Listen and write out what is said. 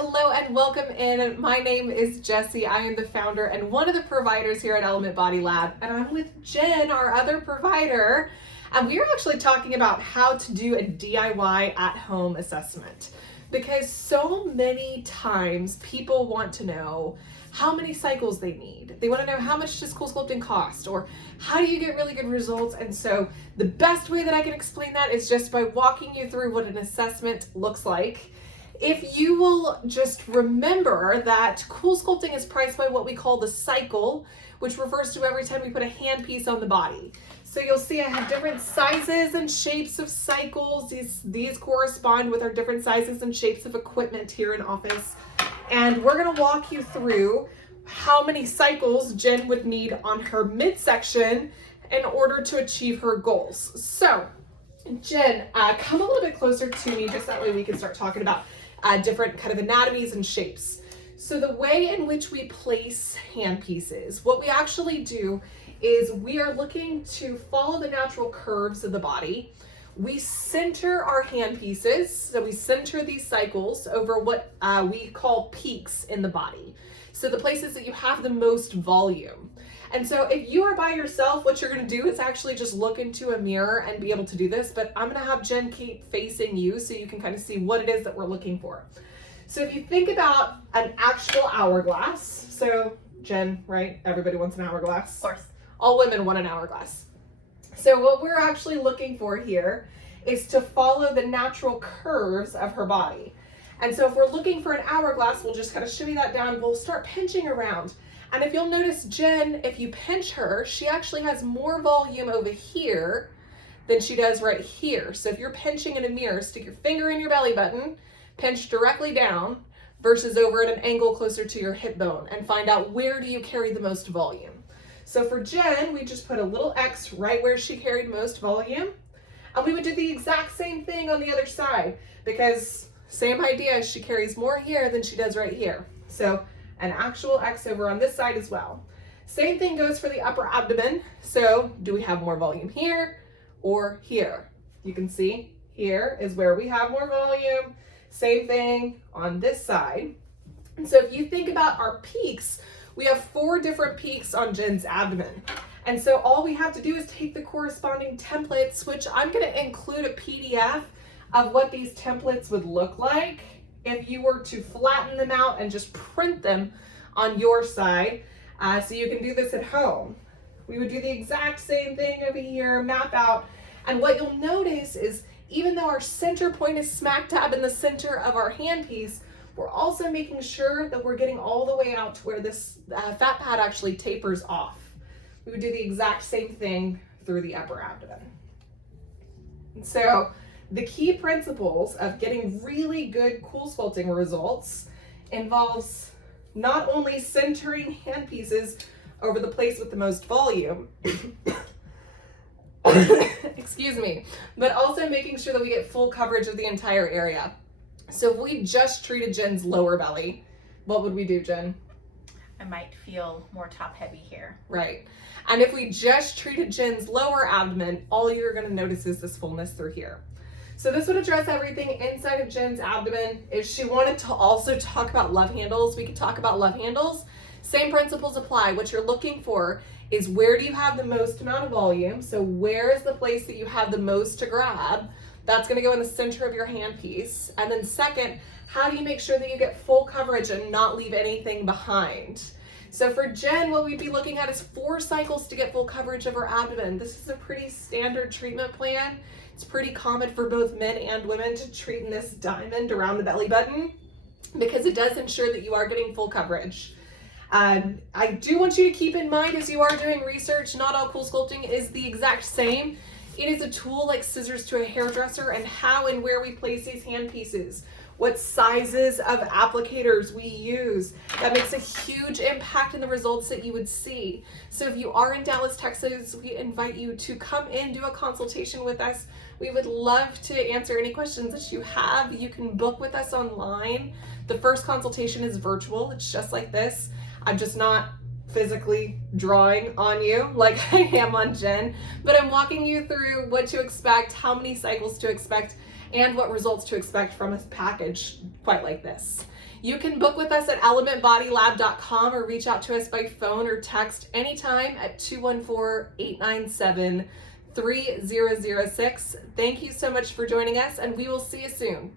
Hello and welcome in. My name is Jessie. I am the founder and one of the providers here at Element Body Lab. And I'm with Jen, our other provider. And we are actually talking about how to do a DIY at-home assessment. Because so many times people want to know how many cycles they need. They want to know how much does Coolsculpting cost, or how do you get really good results. And so the best way that I can explain that is just by walking you through what an assessment looks like. If you will just remember that Coolsculpting is priced by what we call the cycle, which refers to every time we put a handpiece on the body. So you'll see I have different sizes and shapes of cycles. These correspond with our different sizes and shapes of equipment here in office. And we're gonna walk you through how many cycles Jen would need on her midsection in order to achieve her goals. So Jen, come a little bit closer to me, just that way we can start talking about different kind of anatomies and shapes. So the way in which we place hand pieces, what we actually do is we are looking to follow the natural curves of the body. We center our hand pieces, so we center these cycles over what we call peaks in the body. So the places that you have the most volume. And so if you are by yourself, what you're gonna do is actually just look into a mirror and be able to do this, but I'm gonna have Jen keep facing you so you can kind of see what it is that we're looking for. So if you think about an actual hourglass, so Jen, right? Everybody wants an hourglass. Of course. All women want an hourglass. So what we're actually looking for here is to follow the natural curves of her body. And so if we're looking for an hourglass, we'll just kind of shimmy that down. We'll start pinching around. And if you'll notice, Jen, if you pinch her, she actually has more volume over here than she does right here. So if you're pinching in a mirror, stick your finger in your belly button, pinch directly down versus over at an angle closer to your hip bone, and find out where do you carry the most volume. So for Jen, we just put a little X right where she carried most volume. And we would do the exact same thing on the other side, because same idea, she carries more here than she does right here. So an actual X over on this side as well. Same thing goes for the upper abdomen. So do we have more volume here or here? You can see here is where we have more volume. Same thing on this side. And so if you think about our peaks, we have 4 different peaks on Jen's abdomen. And so all we have to do is take the corresponding templates, which I'm gonna include a PDF of what these templates would look like if you were to flatten them out and just print them on your side, so you can do this at home. We would do the exact same thing over here, map out, and what you'll notice is even though our center point is smack dab in the center of our handpiece, we're also making sure that we're getting all the way out to where this fat pad actually tapers off. We would do the exact same thing through the upper abdomen. And so the key principles of getting really good Coolsculpting results involves not only centering hand pieces over the place with the most volume, excuse me, but also making sure that we get full coverage of the entire area. So if we just treated Jen's lower belly, what would we do, Jen? I might feel more top heavy here. Right. And if we just treated Jen's lower abdomen, all you're gonna notice is this fullness through here. So this would address everything inside of Jen's abdomen. If she wanted to also talk about love handles, we could talk about love handles. Same principles apply. What you're looking for is where do you have the most amount of volume? So where is the place that you have the most to grab? That's gonna go in the center of your handpiece. And then second, how do you make sure that you get full coverage and not leave anything behind? So for Jen, what we'd be looking at is 4 cycles to get full coverage of her abdomen. This is a pretty standard treatment plan. It's pretty common for both men and women to treat in this diamond around the belly button because it does ensure that you are getting full coverage. I do want you to keep in mind as you are doing research, not all Coolsculpting is the exact same. It is a tool like scissors to a hairdresser, and how and where we place these hand pieces, what sizes of applicators we use. That makes a huge impact in the results that you would see. So if you are in Dallas, Texas, we invite you to come in, do a consultation with us. We would love to answer any questions that you have. You can book with us online. The first consultation is virtual. It's just like this. I'm just not physically drawing on you like I am on Jen, but I'm walking you through what to expect, how many cycles to expect, and what results to expect from a package quite like this. You can book with us at elementbodylab.com or reach out to us by phone or text anytime at 214-897-3006. Thank you so much for joining us, and we will see you soon.